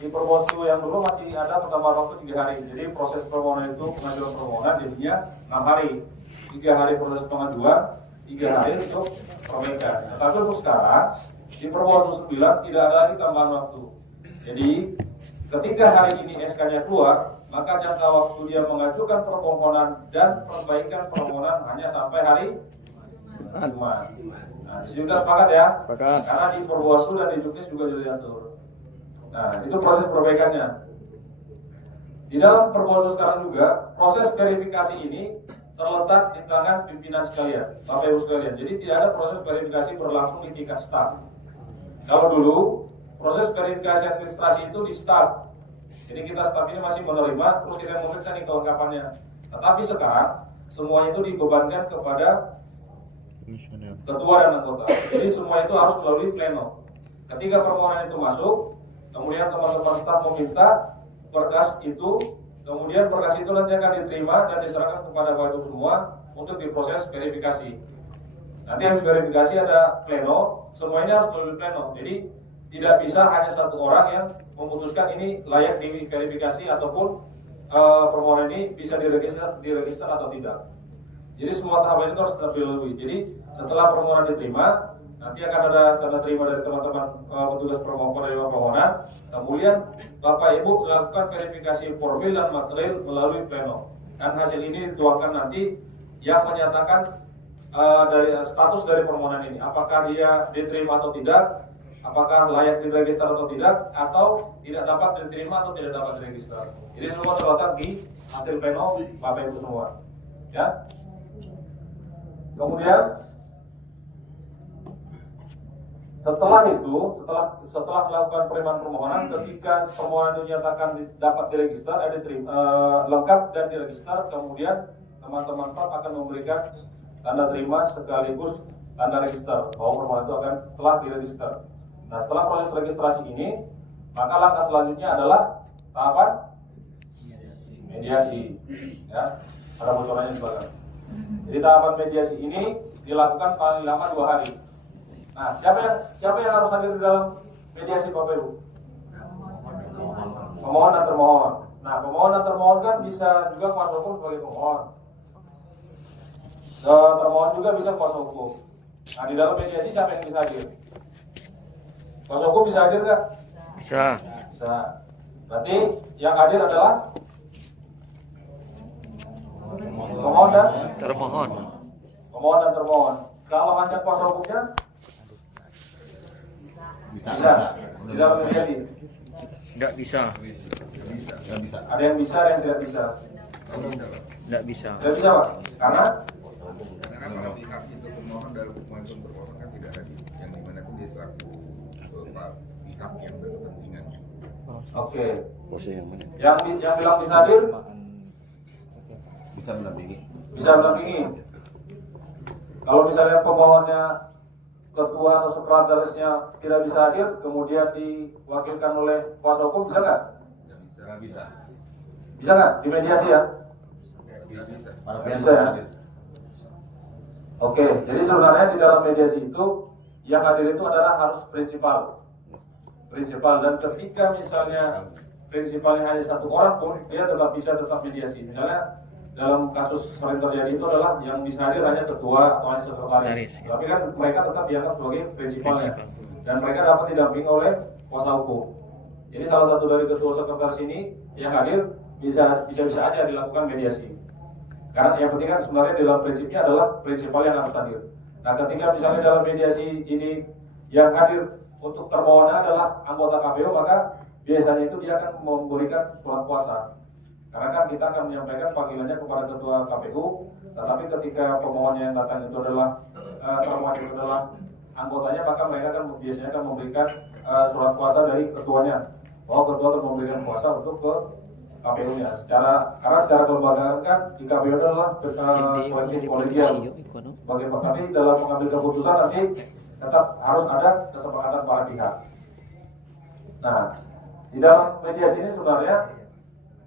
di Perbawaslu yang dulu masih ada pertambahan waktu 3 hari. Jadi proses permohonan itu pengajuan permohonan jadinya 6 hari. 3 hari proses pengajuan, 3 hari untuk perbaikan. Tetapi untuk sekarang di Perbawaslu 9 tidak ada lagi tambahan waktu. Jadi ketika hari ini SK-nya keluar, maka jangka waktu dia mengajukan permohonan dan perbaikan permohonan hanya sampai hari Jumat. Nah, di sini sudah sepakat ya? Sepakat. Karena di Perbawaslu dan di Juknis juga sudah diatur. Nah, itu proses perbaikannya. Di dalam Perbawaslu sekarang juga, proses verifikasi ini terletak di tangan pimpinan sekalian, Bapak Ibu sekalian. Jadi tidak ada proses verifikasi berlangsung di tingkat staf. Kalau dulu, proses verifikasi administrasi itu di staf. Jadi kita staf ini masih menerima, terus kita memeriksa nih kelengkapannya. Tetapi sekarang, semuanya itu dibebankan kepada ketua dan anggota. Jadi semua itu harus melalui pleno. Ketika permohonan itu masuk, kemudian teman-teman staf meminta berkas itu, kemudian berkas itu nanti akan diterima dan diserahkan kepada Bapak Ibu semua untuk diproses verifikasi. Nanti habis verifikasi ada pleno, semuanya harus melalui pleno. Jadi tidak bisa hanya satu orang yang memutuskan ini layak diverifikasi ataupun permohonan ini bisa diregister atau tidak. Jadi semua tahapan itu harus dilalui. Jadi setelah permohonan diterima, nanti akan ada tanda terima dari teman-teman petugas permohonan. Kemudian Bapak Ibu lakukan verifikasi formil dan material melalui pleno. Dan hasil ini dituangkan nanti yang menyatakan dari status dari permohonan ini, apakah dia diterima atau tidak, apakah layak diregister atau tidak, atau tidak dapat diterima atau tidak dapat diregister. Jadi semua terletak di hasil pleno Bapak Ibu semua. Ya. Kemudian setelah itu, setelah melakukan penerimaan permohonan, ketika permohonan itu dinyatakan dapat diregister, lengkap dan diregister, kemudian teman-teman staf akan memberikan tanda terima sekaligus tanda register bahwa permohonan itu akan telah diregister. Nah, setelah proses registrasi ini, maka langkah selanjutnya adalah tahapan mediasi. Ya, ada bocorannya di belakang. Jadi tahapan mediasi ini dilakukan paling lama 2 hari. Nah, siapa yang harus hadir di dalam mediasi Bapak Ibu? Pemohon dan termohon. Nah, pemohon dan termohon kan bisa juga kuasa hukum sebagai pemohon. Termohon juga bisa kuasa hukum. Nah, di dalam mediasi siapa yang bisa hadir? Kuasa hukum bisa hadir nggak? Bisa. Bisa. Berarti yang hadir adalah pemohon dan Termohon. pemohon dan termohon. Kalau hanya kuasa hukumnya bisa. Di dalam mediasi. Tidak bisa. Ada yang bisa, ada yang tidak bisa. Tidak bisa. Tidak bisa, Pak. Karena Karena pihak itu permohonan dalam hukuman itu permohonan kan tidak ada yang dimana itu dia selaku pihak yang berkepentingan. oke. Yang mana? Yang bilang bisa hadir Bisa mendampingi. bisa mendampingi. Kalau misalnya pemohonnya ketua atau sekretarisnya tidak bisa hadir, kemudian diwakilkan oleh kuasa hukum, bisa nggak? Bisa. Bisa nggak di mediasi ya? Bisa ya. Oke, jadi sebenarnya di dalam mediasi itu yang hadir itu adalah harus prinsipal, dan ketika misalnya prinsipalnya hanya 1 orang pun dia tetap mediasi. Misalnya dalam kasus sering terjadi itu adalah yang bisa hadir hanya ketua atau hanya sekretaris. Tapi kan mereka tetap dianggap sebagai prinsipalnya dan mereka dapat didampingi oleh kuasa hukum. Jadi salah satu dari ketua sekretaris ini yang hadir bisa aja dilakukan mediasi. Karena yang penting kan sebenarnya di dalam prinsipnya adalah prinsipal yang harus hadir. Nah, ketika misalnya dalam mediasi ini yang hadir untuk termohonnya adalah anggota KPU, maka biasanya itu dia akan memberikan surat kuasa. Karena kan kita akan menyampaikan panggilannya kepada ketua KPU, tetapi ketika pemohonnya yang datang itu adalah termohon itu adalah anggotanya, maka mereka kan biasanya akan memberikan surat kuasa dari ketuanya, bahwa ketua akan memberikan kuasa untuk ke KPU-nya. Karena secara kelembagaan kan di KPU adalah kolegial. Bagaimana? Tapi dalam mengambil keputusan nanti tetap harus ada kesepakatan para pihak. Nah, di dalam mediasi ini sebenarnya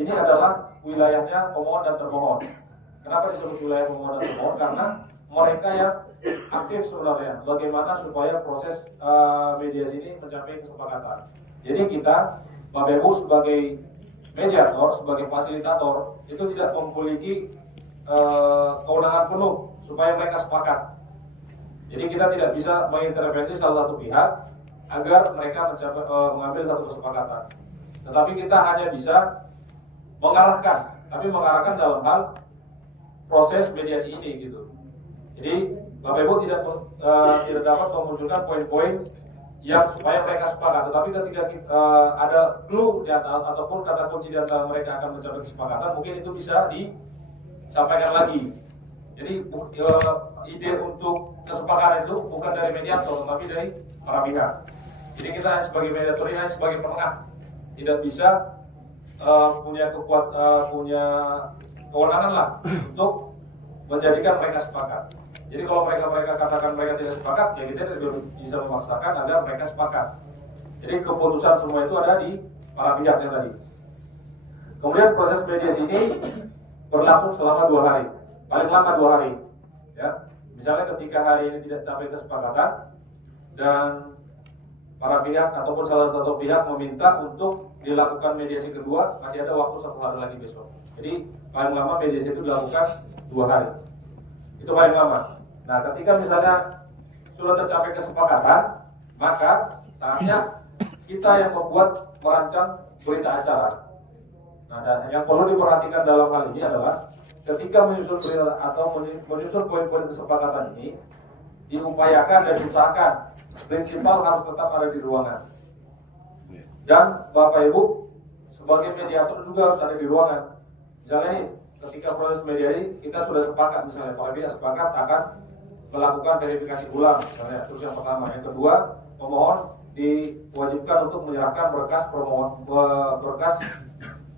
ini adalah wilayahnya pemohon dan termohon. Kenapa disebut wilayah pemohon dan termohon? Karena mereka yang aktif sebenarnya. Bagaimana supaya proses mediasi ini mencapai kesepakatan. Jadi kita Bapak Ibu sebagai mediator, sebagai fasilitator itu tidak memiliki kewenangan penuh supaya mereka sepakat. Jadi kita tidak bisa mengintervensi salah satu pihak agar mereka mengambil satu kesepakatan. Tetapi kita hanya bisa mengarahkan, tapi mengarahkan dalam hal proses mediasi ini gitu. Jadi Bapak Ibu tidak dapat memunculkan poin-poin yang supaya mereka sepakat. Tetapi ketika ada clue ataupun kata kunci di antara mereka akan mencapai kesepakatan, mungkin itu bisa disampaikan lagi. Jadi ide untuk kesepakatan itu bukan dari mediator, tapi dari para pihak. Jadi kita sebagai mediator ini hanya sebagai penengah, tidak bisa punya kewenangan lah untuk menjadikan mereka sepakat. Jadi kalau mereka katakan mereka tidak sepakat, ya kita tidak bisa memaksakan agar mereka sepakat. Jadi keputusan semua itu ada di para pihaknya tadi. Kemudian proses mediasi ini berlangsung selama 2 hari, paling lama 2 hari. Ya, misalnya ketika hari ini tidak sampai kesepakatan dan para pihak ataupun salah satu pihak meminta untuk dilakukan mediasi kedua, masih ada waktu 1 hari lagi besok. Jadi paling lama mediasi itu dilakukan 2 hari. Itu paling lama. Nah, ketika misalnya sudah tercapai kesepakatan, maka saatnya kita yang merancang berita acara. Nah, dan yang perlu diperhatikan dalam hal ini adalah ketika menyusun berita atau menyusun poin-poin kesepakatan ini, diupayakan dan diusahakan prinsipal harus tetap ada di ruangan. Dan Bapak Ibu sebagai mediator juga harus ada di ruangan. Misalnya nih, ketika proses mediasi kita sudah sepakat, misalnya para pihak sepakat akan melakukan verifikasi ulang, misalnya. Terus yang pertama, yang kedua, pemohon diwajibkan untuk menyerahkan berkas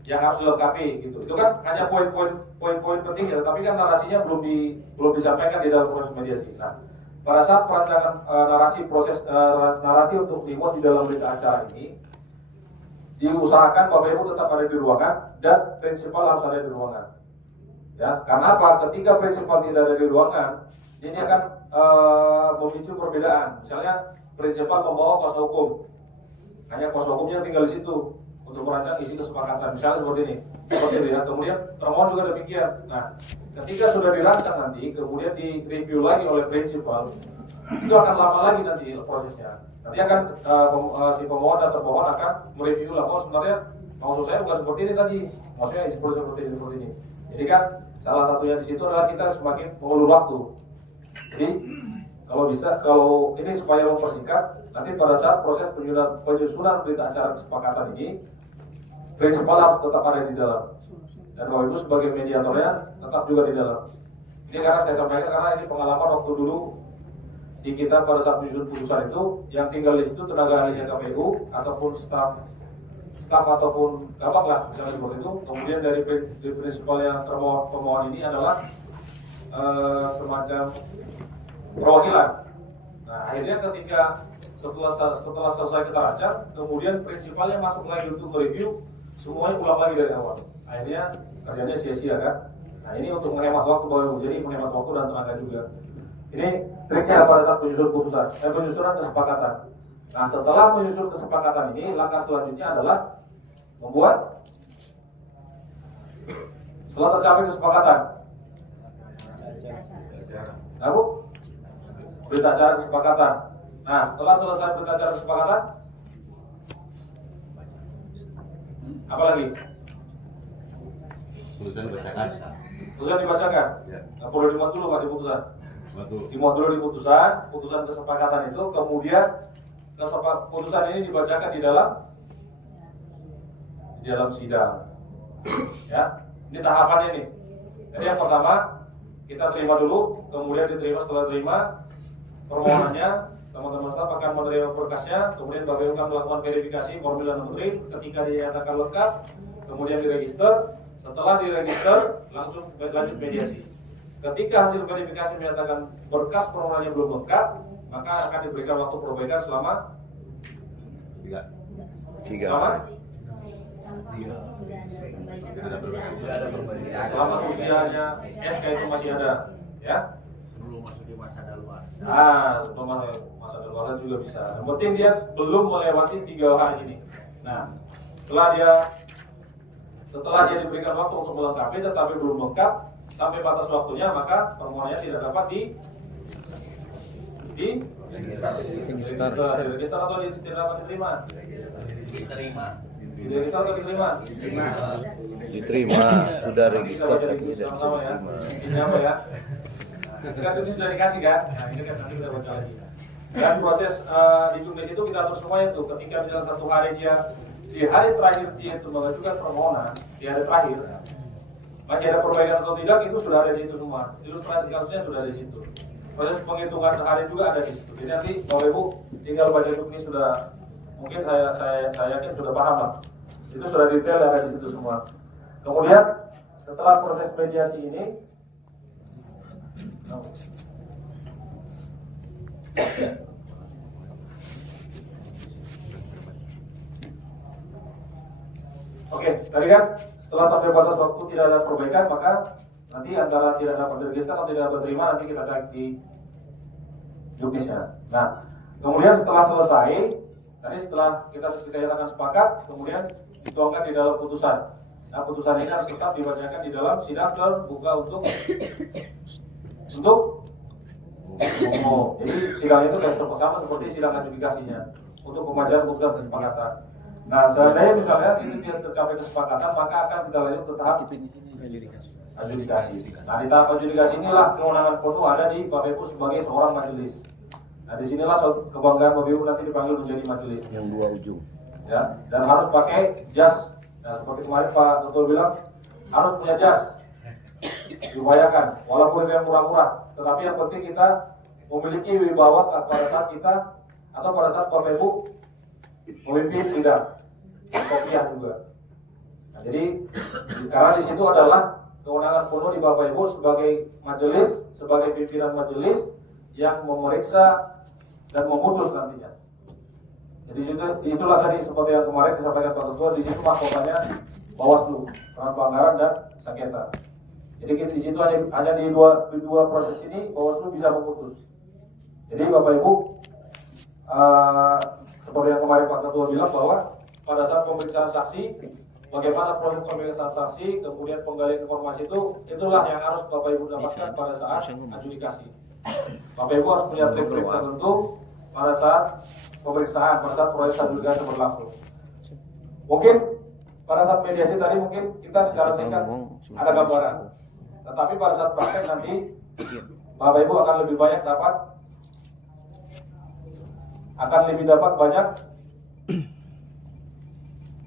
yang harus dilengkapi, gitu. Itu kan hanya poin-poin penting, ya, tapi kan narasinya belum disampaikan di dalam proses mediasi. Nah, pada saat perancangan narasi untuk dimuat di dalam berita acara ini, diusahakan Bapak Ibu tetap ada di ruangan dan prinsipal harus ada di ruangan. Ya, karena apa? Ketika prinsipal tidak ada di ruangan, ini akan memicu perbedaan. Misalnya prinsipal membawa kuasa hukum, hanya kuasa hukumnya tinggal di situ untuk merancang isi kesepakatan. Misalnya seperti ini, ya. Kemudian termohon juga demikian. Nah, ketika sudah dirancang nanti, kemudian direview lagi oleh prinsipal, itu akan lama lagi nanti prosesnya. Nanti akan si pemohon dan termohon akan mereview lah. Oh, sebenarnya maksud saya bukan seperti ini tadi, maksudnya seperti ini. Jadi kan salah satunya di situ adalah kita semakin mengulur waktu. Jadi kalau ini supaya mempersingkat, nanti pada saat proses penyusunan berita acara kesepakatan ini, prinsipal harus tetap ada di dalam. Dan Bapak Ibu sebagai mediatornya tetap juga di dalam. Ini karena saya sampaikan karena ini pengalaman waktu dulu di kita pada saat menyusun putusan itu, yang tinggal di situ tenaga ahlinya KPU ataupun staf ataupun gabak lah, misalnya seperti itu. Kemudian dari prinsipal yang pemohon ini adalah semacam perwakilan. Nah, akhirnya ketika setelah selesai kita rancang, kemudian prinsipalnya masuk lagi untuk mereview, semuanya ulang lagi dari awal. Akhirnya kerjanya sia-sia kan. Nah, ini untuk menghemat waktu baru, jadi menghemat waktu dan tenaga juga. Ini triknya pada saat penyusunan kesepakatan. Nah, setelah menyusun kesepakatan ini, langkah selanjutnya adalah membuat setelah tercapai kesepakatan. Nah, Bu, berita acara kesepakatan. Nah, setelah selesai berita acara kesepakatan, apa lagi? Putusan dibacakan. Putusan dibacakan. Ya. Nah, perlu dimuat dulu Pak di putusan. Betul. Dimuat dulu di putusan kesepakatan itu, kemudian putusan ini dibacakan di dalam sidang. Ya, ini tahapannya nih. Jadi yang pertama kita terima dulu, kemudian setelah terima permohonannya, teman-teman staf akan menerima berkasnya, kemudian Bapak Ibu akan melakukan verifikasi formil dan menteri. Ketika dinyatakan lengkap, kemudian diregister. Setelah diregister, langsung lanjut mediasi. Ketika hasil verifikasi menyatakan berkas permohonannya belum lengkap, maka akan diberikan waktu perbaikan selama 3 selama usianya SK itu masih ada, ya. Sebelum masuk di masa daluarsa. Sebelum masa daluarsa juga bisa. Yang penting dia belum melewati 3 hari ini. Nah, setelah dia diberikan waktu untuk melengkapi tetapi belum lengkap sampai batas waktunya, maka permohonannya tidak dapat diregister atau tidak dapat diterima. Diregister atau diterima? Diterima, sudah register tapi tidak bisa Sama-sama ya. Ini apa ya? Ketika itu sudah dikasih kan? Nah ini kan nanti kita baca lagi. Dan proses di juknis itu kita atur semuanya tuh. Ketika misalnya satu hari dia di hari terakhir dia itu mengajukan permohonan, di hari terakhir masih ada perbaikan atau tidak, itu sudah ada di situ semua. Ilustrasi kasusnya sudah di situ. Proses penghitungan hari juga ada di situ. Jadi nanti Bapak Ibu tinggal baca juknis sudah, mungkin saya yakin sudah paham lah. Itu sudah detail ada di situ semua. Kemudian setelah proses mediasi ini, oke, tadi kan setelah sampai batas waktu tidak ada perbaikan, maka nanti antara tidak dapat diregister atau tidak dapat terima nanti kita cek di juknisnya. Nah, kemudian setelah selesai, tadi setelah kita nyatakan sepakat, kemudian dituangkan di dalam putusan. Nah, putusan ini harus tetap dibacakan di dalam sidang terbuka untuk umum. Jadi sidang itu sama seperti sidang adjudikasinya untuk pembacaan putusan kesepakatan. Nah, seandainya misalnya ini tidak tercapai kesepakatan, maka akan kita lanjut ke tahap adjudikasi. Nah, di tahap adjudikasi inilah kewenangan penuh ada di Bapak Ibu sebagai seorang majelis. Nah, disinilah kebanggaan Bapak Ibu nanti dipanggil menjadi majelis. yang dua ujung. Ya, dan harus pakai jas. Nah, seperti kemarin Pak Ketua bilang harus punya jas. Diupayakan, walaupun itu yang murah-murah, tetapi yang penting kita memiliki wibawa pada saat kita atau pada saat Bapak Ibu memimpin sidang, kopiah juga. Nah, jadi karena di situ adalah kewenangan penuh di Bapak Ibu sebagai majelis, sebagai pimpinan majelis yang memeriksa dan memutus nantinya. Jadi itulah tadi seperti yang kemarin disampaikan Pak Ketua, di situ mahkotanya Bawaslu, Pengawas Anggaran dan Sengketa. Jadi di situ hanya di dua proses ini Bawaslu bisa memutus. Jadi Bapak Ibu seperti yang kemarin Pak Ketua bilang bahwa pada saat pemeriksaan saksi, bagaimana proses pemeriksaan saksi, kemudian penggalian informasi itulah yang harus Bapak Ibu dapatkan pada saat adjudikasi. Bapak Ibu harus punya trik-trik tertentu pada saat pemeriksaan, pada saat proses adjudikasi berlangsung. Mungkin pada saat mediasi tadi mungkin kita secara singkat ada gambaran. Tetapi pada saat praktek nanti Bapak Ibu akan lebih banyak dapat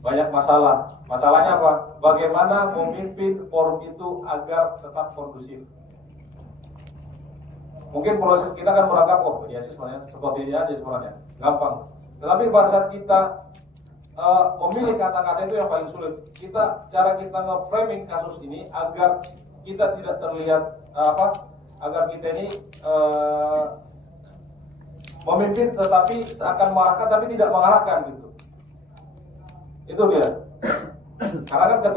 banyak masalah. Masalahnya apa? Bagaimana memimpin forum itu agar tetap kondusif. Mungkin proses kita akan merangkap, mediasi sebenarnya seperti ini aja sebenarnya, gampang. Tetapi pada saat kita memilih kata-kata itu yang paling sulit. Cara kita nge-framing kasus ini agar kita tidak terlihat agar kita ini memimpin tetapi akan mengarahkan tapi tidak mengarahkan gitu. Itu dia. Karena kan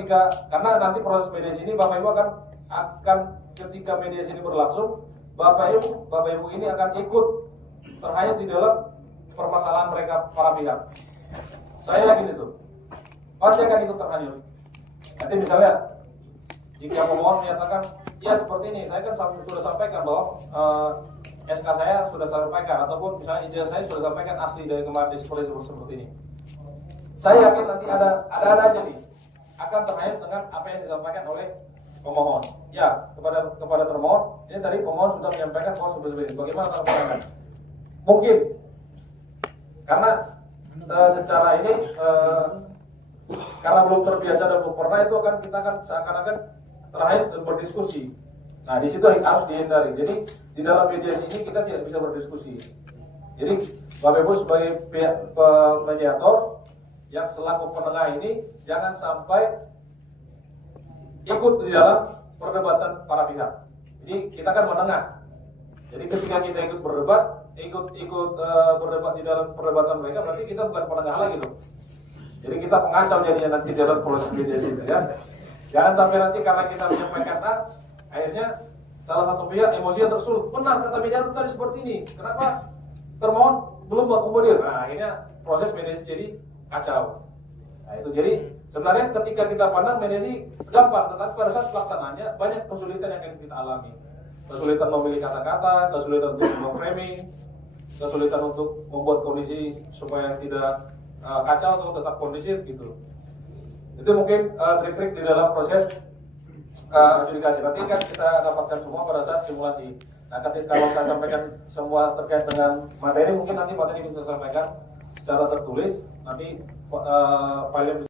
karena nanti proses mediasi ini Bapak Ibu akan ketika mediasi ini berlangsung, Bapak Ibu ini akan ikut terhayat di dalam permasalahan mereka para pihak. Saya yakin itu. Pasti akan ikut terhanyut. Nanti misalnya jika pemohon menyatakan ya seperti ini, saya kan sudah sampaikan bahwa SK saya sudah sampaikan ataupun misalnya ijazah saya sudah sampaikan asli dari kemarin seperti ini. Saya yakin nanti ada aja nih akan terkait dengan apa yang disampaikan oleh pemohon. Ya, kepada termohon, ini tadi pemohon sudah menyampaikan bahwa seperti ini. Bagaimana termohon? Mungkin karena secara ini karena belum terbiasa dan belum pernah itu kita akan seakan-akan terakhir berdiskusi. Nah, di situ harus dihindari. Jadi di dalam mediasi ini kita tidak bisa berdiskusi. Jadi Bapak Ibu sebagai pihak mediator yang selaku penengah ini jangan sampai ikut di dalam perdebatan para pihak. Jadi kita kan menengah. Jadi ketika kita ikut berdebat, berdebat di dalam perdebatan mereka, berarti kita bukan penengah lagi loh. Jadi kita pengacau jadinya nanti dalam proses mediasi itu ya. Jangan sampai nanti karena kita menyampaikan A, akhirnya salah satu pihak emosinya tersulut. Benar kata mediator tadi seperti ini. Kenapa termohon belum mengakomodir? Nah, akhirnya proses mediasi jadi kacau. Nah itu jadi sebenarnya ketika kita pandang mediasi gampang, tetapi pada saat pelaksanaannya banyak kesulitan yang akan kita alami. Kesulitan memilih kata-kata, kesulitan untuk memframing, kesulitan untuk membuat kondisi supaya tidak kacau atau tetap kondisif gitu. Itu mungkin trik-trik di dalam proses adjudikasi. Nanti kan kita dapatkan semua pada saat simulasi. Nah, ketika kalau saya sampaikan semua terkait dengan materi, mungkin nanti materi bisa sampaikan secara tertulis. Nanti filenya